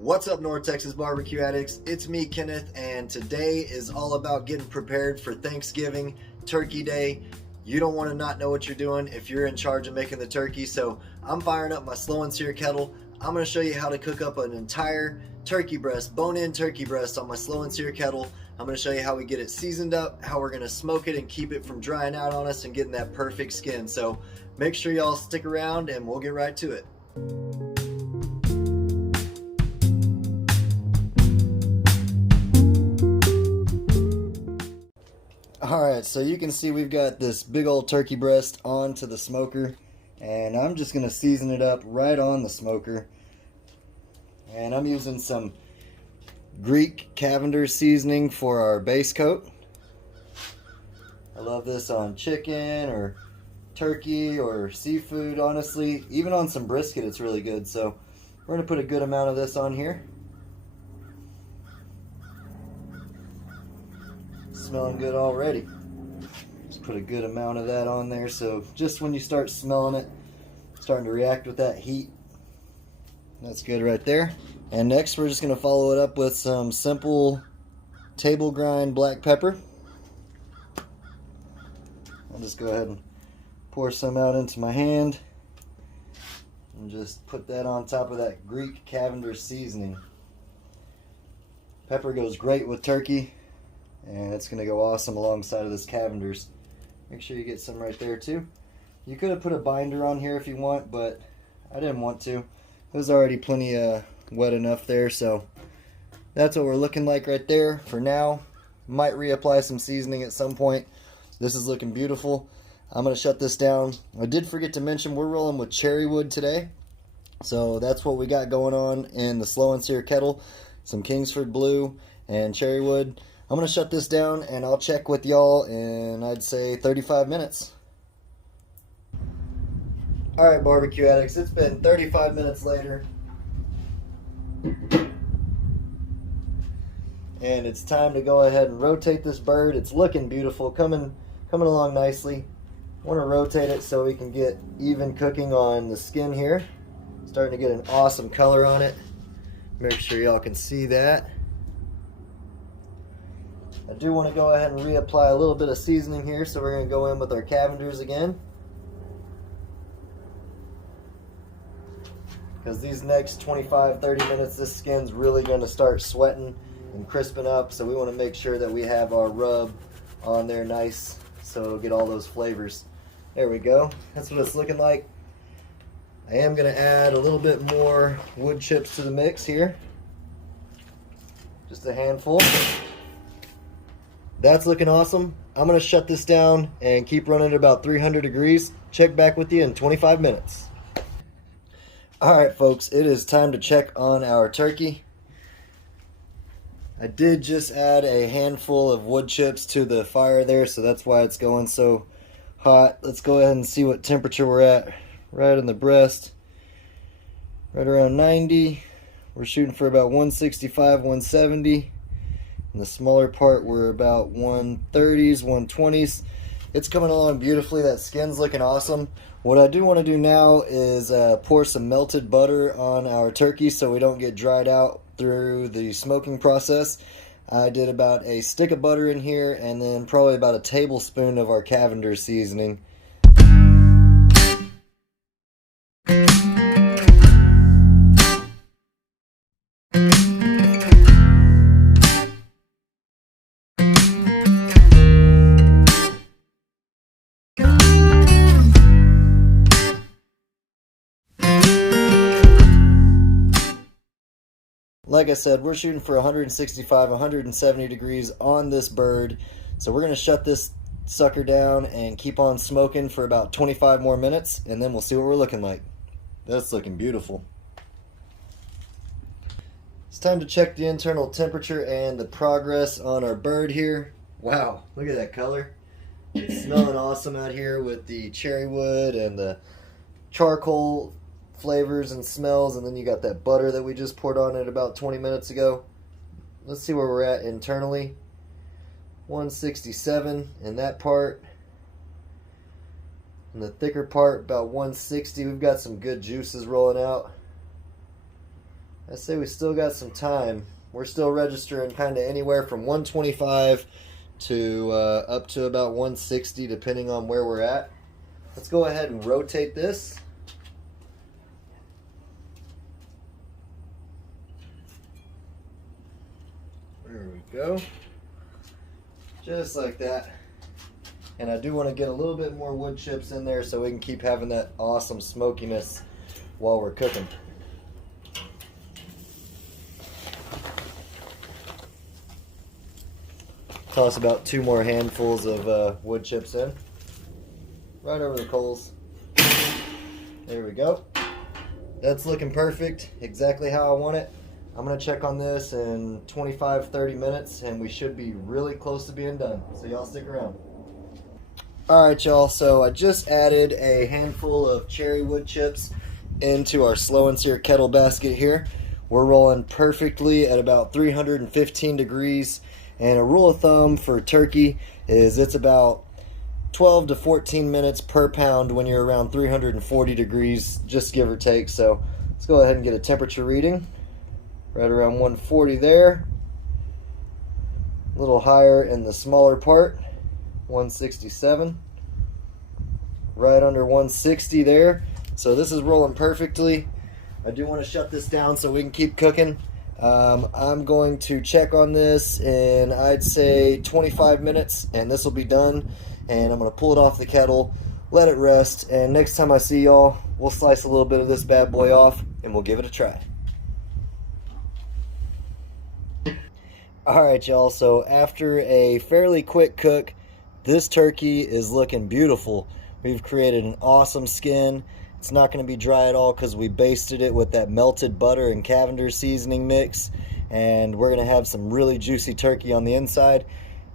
What's up, North Texas barbecue addicts? It's me, Kenneth, and today is all about getting prepared for Thanksgiving, Turkey Day. You don't want to not know what you're doing if you're in charge of making the turkey, so I'm firing up my slow and sear kettle. I'm going to show you how to cook up an entire turkey breast, bone-in turkey breast on my slow and sear kettle. I'm going to show you how we get it seasoned up, how we're going to smoke it and keep it from drying out on us and getting that perfect skin. So make sure y'all stick around and we'll get right to it. Alright, so you can see we've got this big old turkey breast onto the smoker, and I'm just going to season it up right on the smoker. And I'm using some Greek Cavenders seasoning for our base coat. I love this on chicken or turkey or seafood, honestly. Even on some brisket it's really good, so we're going to put a good amount of this on here. Smelling good already. Just put a good amount of that on there, so just when you start smelling it, starting to react with that heat, that's good right there. And next we're just going to follow it up with some simple table grind black pepper. I'll just go ahead and pour some out into my hand and just put that on top of that Greek Cavenders seasoning. Pepper goes great with turkey, and it's going to go awesome alongside of this Cavenders. Make sure you get some right there too. You could have put a binder on here if you want, but I didn't want to. It was already plenty wet enough there, so that's what we're looking like right there for now. Might reapply some seasoning at some point. This is looking beautiful. I'm going to shut this down. I did forget to mention we're rolling with cherry wood today, so that's what we got going on in the slow and sear kettle. Some Kingsford Blue and cherry wood. I'm going to shut this down and I'll check with y'all in, I'd say, 35 minutes. Alright, barbecue addicts, it's been 35 minutes later. And it's time to go ahead and rotate this bird. It's looking beautiful, coming along nicely. I want to rotate it so we can get even cooking on the skin here. Starting to get an awesome color on it. Make sure y'all can see that. I do want to go ahead and reapply a little bit of seasoning here, so we're going to go in with our Cavenders again. Because these next 25-30 minutes, this skin's really going to start sweating and crisping up, so we want to make sure that we have our rub on there nice so it'll get all those flavors. There we go. That's what it's looking like. I am going to add a little bit more wood chips to the mix here. Just a handful. That's looking awesome. I'm going to shut this down and keep running at about 300 degrees. Check back with you in 25 minutes. Alright folks, it is time to check on our turkey. I did just add a handful of wood chips to the fire there, so that's why it's going so hot. Let's go ahead and see what temperature we're at. Right in the breast, right around 90. We're shooting for about 165, 170. In the smaller part, we're about 130s, 120s. It's coming along beautifully. That skin's looking awesome. What I do want to do now is pour some melted butter on our turkey so we don't get dried out through the smoking process. I did about a stick of butter in here and then probably about a tablespoon of our Cavenders seasoning. Like I said, we're shooting for 165, 170 degrees on this bird. So we're going to shut this sucker down and keep on smoking for about 25 more minutes, and then we'll see what we're looking like. That's looking beautiful. It's time to check the internal temperature and the progress on our bird here. Wow, look at that color. It's smelling awesome out here with the cherry wood and the charcoal flavors and smells, and then you got that butter that we just poured on it about 20 minutes ago. Let's see where we're at internally. 167 in that part. In the thicker part, about 160. We've got some good juices rolling out. I say we still got some time. We're still registering kind of anywhere from 125 to up to about 160 depending on where we're at. Let's go ahead and rotate this. There we go. Just like that. And I do want to get a little bit more wood chips in there so we can keep having that awesome smokiness while we're cooking. Toss about 2 more handfuls of wood chips in. Right over the coals. There we go. That's looking perfect, exactly how I want it. I'm going to check on this in 25-30 minutes and we should be really close to being done. So y'all stick around. Alright y'all, so I just added a handful of cherry wood chips into our slow and sear kettle basket here. We're rolling perfectly at about 315 degrees. And a rule of thumb for turkey is it's about 12 to 14 minutes per pound when you're around 340 degrees, just give or take. So let's go ahead and get a temperature reading. Right around 140 there. A little higher in the smaller part, 167. Right under 160 there. So this is rolling perfectly. I do want to shut this down so we can keep cooking. I'm going to check on this in, I'd say, 25 minutes, and this will be done. And I'm going to pull it off the kettle, let it rest, and next time I see y'all, we'll slice a little bit of this bad boy off, and we'll give it a try. Alright y'all, so after a fairly quick cook, this turkey is looking beautiful. We've created an awesome skin. It's not going to be dry at all because we basted it with that melted butter and Cavenders seasoning mix. And we're going to have some really juicy turkey on the inside.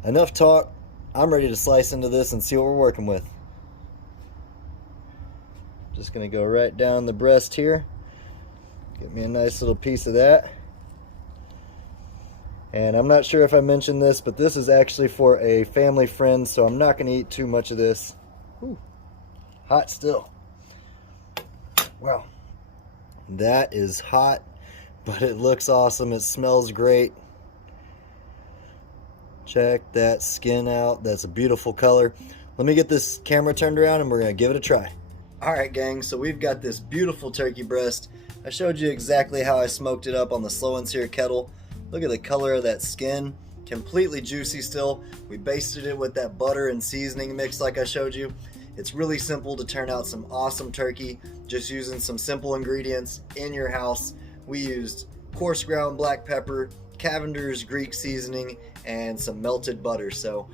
Enough talk. I'm ready to slice into this and see what we're working with. Just going to go right down the breast here. Get me a nice little piece of that. And I'm not sure if I mentioned this, but this is actually for a family friend, so I'm not going to eat too much of this. Ooh, hot still. Wow, that is hot, but it looks awesome. It smells great. Check that skin out. That's a beautiful color. Let me get this camera turned around and we're going to give it a try. Alright gang, so we've got this beautiful turkey breast. I showed you exactly how I smoked it up on the slow and sear kettle. Look at the color of that skin. Completely juicy still. We basted it with that butter and seasoning mix like I showed you. It's really simple to turn out some awesome turkey just using some simple ingredients in your house. We used coarse ground black pepper, Cavenders Greek seasoning, and some melted butter. So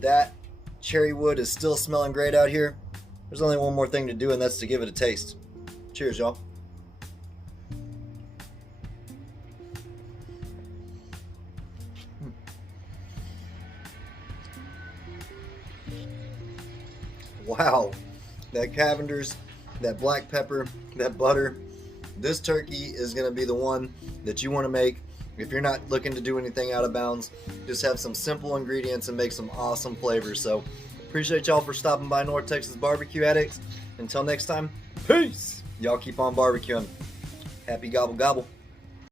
that cherry wood is still smelling great out here. There's only one more thing to do, and that's to give it a taste. Cheers, y'all. Wow, that Cavenders, that black pepper, that butter, this turkey is going to be the one that you want to make if you're not looking to do anything out of bounds. Just have some simple ingredients and make some awesome flavors. So appreciate y'all for stopping by North Texas Barbecue Addicts. Until next time, peace. Y'all keep on barbecuing. Happy gobble gobble.